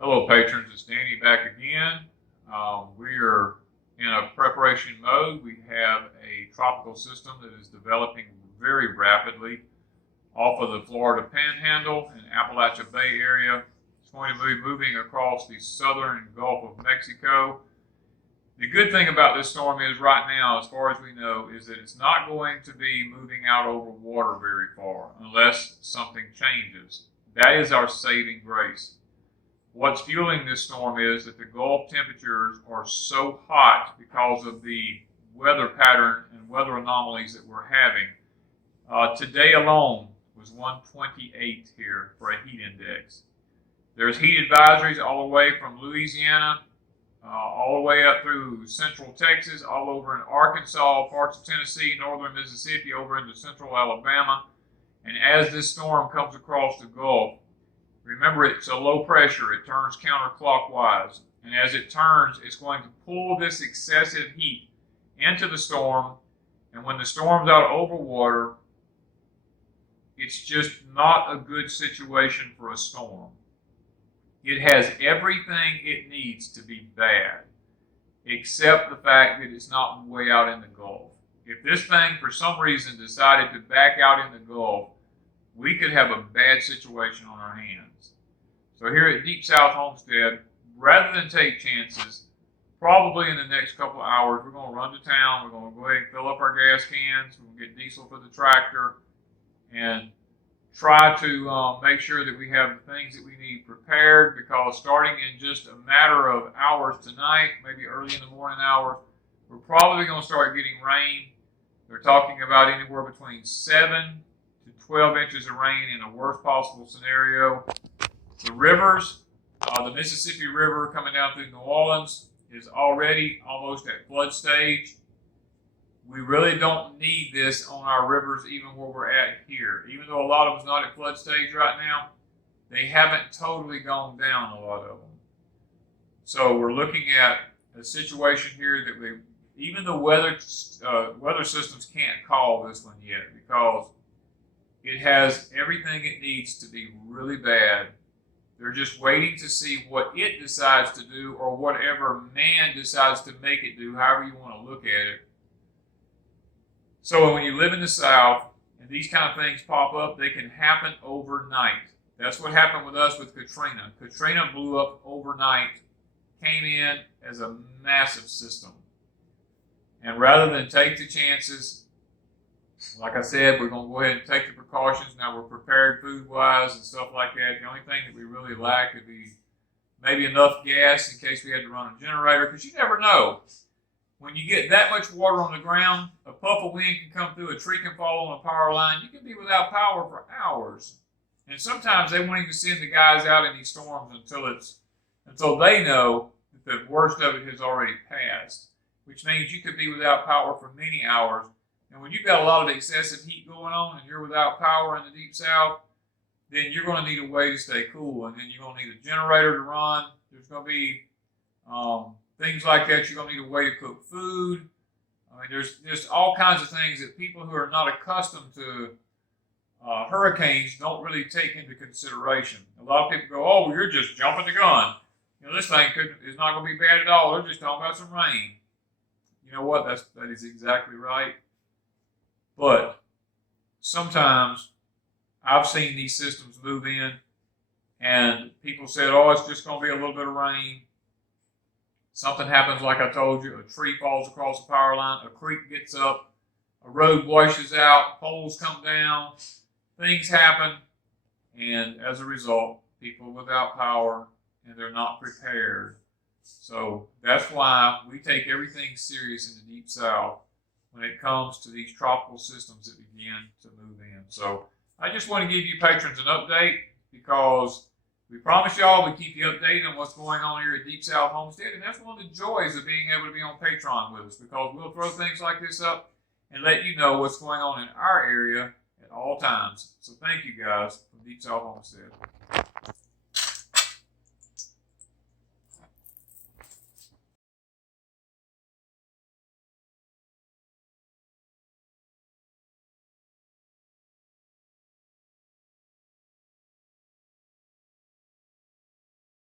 Hello patrons, it's Danny back again. We are in a preparation mode. We have a tropical system that is developing very rapidly off of the Florida Panhandle and Appalachia Bay area. It's going to be moving across the southern Gulf of Mexico. The good thing about this storm is right now, as far as we know, is that it's not going to be moving out over water very far unless something changes. That is our saving grace. What's fueling this storm is that the Gulf temperatures are so hot because of the weather pattern and weather anomalies that we're having. Today alone was 128 here for a heat index. There's heat advisories all the way from Louisiana, all the way up through central Texas, all over in Arkansas, parts of Tennessee, northern Mississippi, over into central Alabama. And as this storm comes across the Gulf, remember, it's a low pressure. It turns counterclockwise. And as it turns, it's going to pull this excessive heat into the storm. And when the storm's out over water, it's just not a good situation for a storm. It has everything it needs to be bad, except the fact that it's not way out in the Gulf. If this thing, for some reason, decided to back out in the Gulf, we could have a bad situation on our hands. So here at Deep South Homestead, rather than take chances, probably in the next couple of hours, we're going to run to town. We're going to go ahead and fill up our gas cans. We're going to get diesel for the tractor and try to make sure that we have the things that we need prepared, because starting in just a matter of hours tonight, maybe early in the morning hours, we're probably going to start getting rain. They're talking about anywhere between 7 to 12 inches of rain in a worst possible scenario. The rivers, the Mississippi River coming down through New Orleans is already almost at flood stage. We really don't need this on our rivers, even where we're at here. Even though a lot of them's not at flood stage right now, they haven't totally gone down, a lot of them. So we're looking at a situation here that even the weather systems can't call this one yet, because it has everything it needs to be really bad. They're just waiting to see what it decides to do, or whatever man decides to make it do, however you want to look at it. So when you live in the South and these kind of things pop up, they can happen overnight. That's what happened with us with Katrina. Katrina blew up overnight, came in as a massive system. And rather than take the chances, like I said, we're going to go ahead and take the precautions. Now we're prepared food-wise and stuff like that. The only thing that we really lack would be maybe enough gas in case we had to run a generator, because you never know. When you get that much water on the ground, a puff of wind can come through, a tree can fall on a power line. You can be without power for hours. And sometimes they won't even send the guys out in these storms until they know that the worst of it has already passed, which means you could be without power for many hours. And when you've got a lot of excessive heat going on and you're without power in the Deep South, then you're going to need a way to stay cool. And then you're going to need a generator to run. There's going to be things like that. You're going to need a way to cook food. I mean, there's just all kinds of things that people who are not accustomed to hurricanes don't really take into consideration. A lot of people go, oh, well, you're just jumping the gun. You know, this thing is not going to be bad at all. They're just talking about some rain. You know what? That is exactly right. But sometimes I've seen these systems move in and people said, oh, it's just going to be a little bit of rain. Something happens, like I told you, a tree falls across the power line, a creek gets up, a road washes out, poles come down, things happen, and as a result, people without power, and they're not prepared. So that's why we take everything serious in the Deep South when it comes to these tropical systems that begin to move in. So I just want to give you patrons an update, because we promise y'all we keep you updated on what's going on here at Deep South Homestead, and that's one of the joys of being able to be on Patreon with us, because we'll throw things like this up and let you know what's going on in our area at all times. So thank you guys from Deep South Homestead.